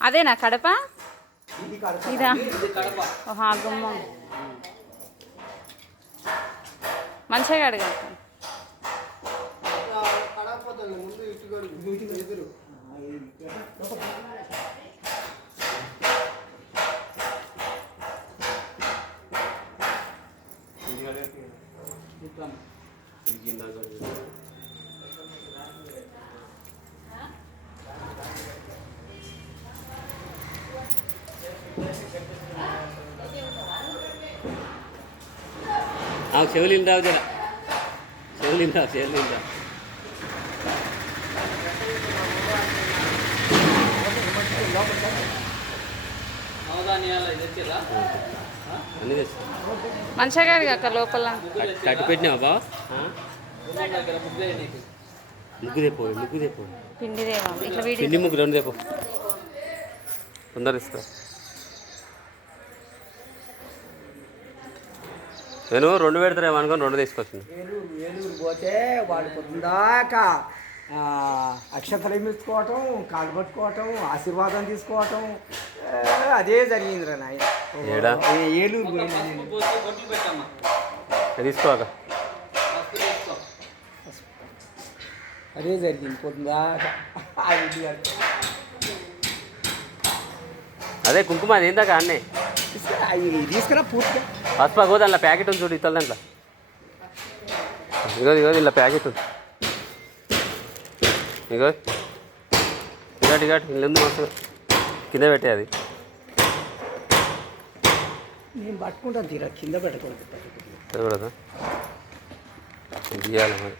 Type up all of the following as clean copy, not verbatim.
అదేనా కడప ఇదా గుమ్మం మంచిగా అడగాలి చెవులు రావు జర చెవులు రావు మంచిగా అక్క లోపల కట్టి పెట్టినావా బావ ముగ్గు తెపో పిండి ముగ్గు రెండు తెపో తొందర ఇస్తా నేను రెండు పెడతారేమో అనుకోని రెండు తీసుకొచ్చింది ఏలూరు పోతే వాడు పొద్దుందాకా అక్షతలు ఎమ్మించుకోవటం కాళ్ళు పట్టుకోవటం ఆశీర్వాదం తీసుకోవటం అదే జరిగిందిరా నాయన ఏలూరు తీసుకోక అదే జరిగింది పొద్దుందాకా అదే కుంకుమ అది ఏందాక అన్నే తీసుకురా పూర్తిగా పసుపు గోదా అందులో ప్యాకెట్ ఉంది చూడు ఇతల దాంట్లో ఇగో ఇలా ప్యాకెట్ ఉంది ఇగో ఇగట్ ఇల్లు మస్తు కింద పెట్టే అది నేను పట్టుకుంటాను తీరా కింద పెట్టకూడదు తీయాలి మరి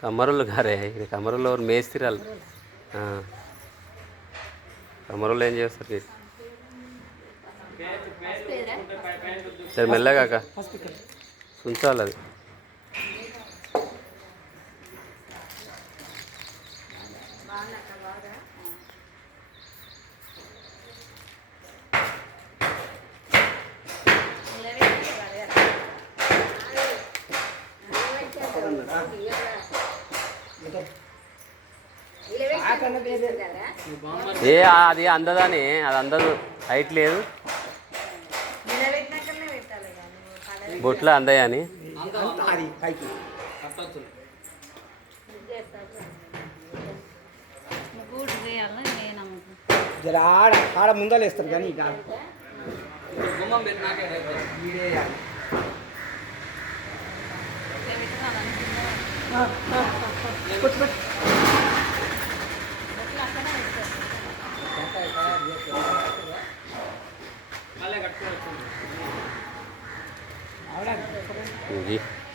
కమ్మరోళ్ళు గారే కమ్మరోళ్ళు ఎవరు మేస్తిరాలు కమ్మరోళ్ళు ఏం చేస్తారు సరే మెల్లగాక ఉంచాలి అది అది అందదని అది అందదు హైట్ లేదు బొట్లో అందయ్య అని ఆడ ముందలు వేస్తారు కానీ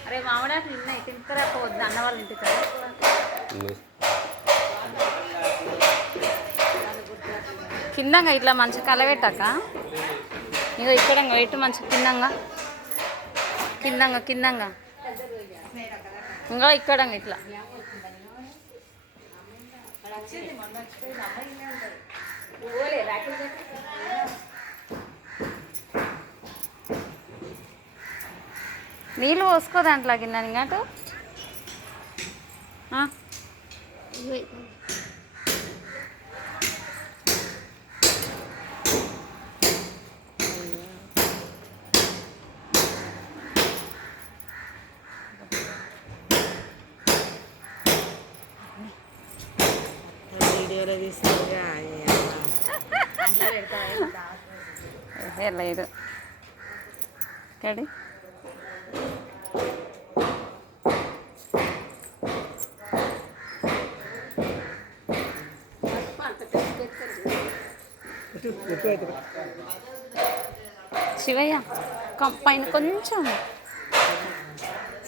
అరే మామిడాకు ఉన్నాయి తింటారా అన్న వాళ్ళ ఇంటికి కిందంగా ఇట్లా మంచిగా కలబెట్టాక ఇగో ఇక్కడ వెయిట్ మంచిగా కిందంగా ఇంకా ఇక్కడ ఇట్లా నీళ్ళు పోసుకో దాంట్లో గిన్నె ఇంకటు వీడియోలో తీస్తారుగా లేదు కడి శివయ్య పైన కొంచెం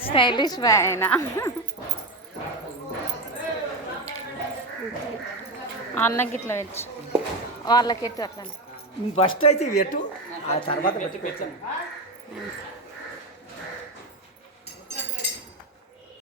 స్టైలిష్ ఆయన అన్నకి ఇట్లా పెట్టు వాళ్ళకి ఎట్టు అట్లా ఫస్ట్ అయితే పెట్టు ఆ తర్వాత పెట్టి పెట్టాను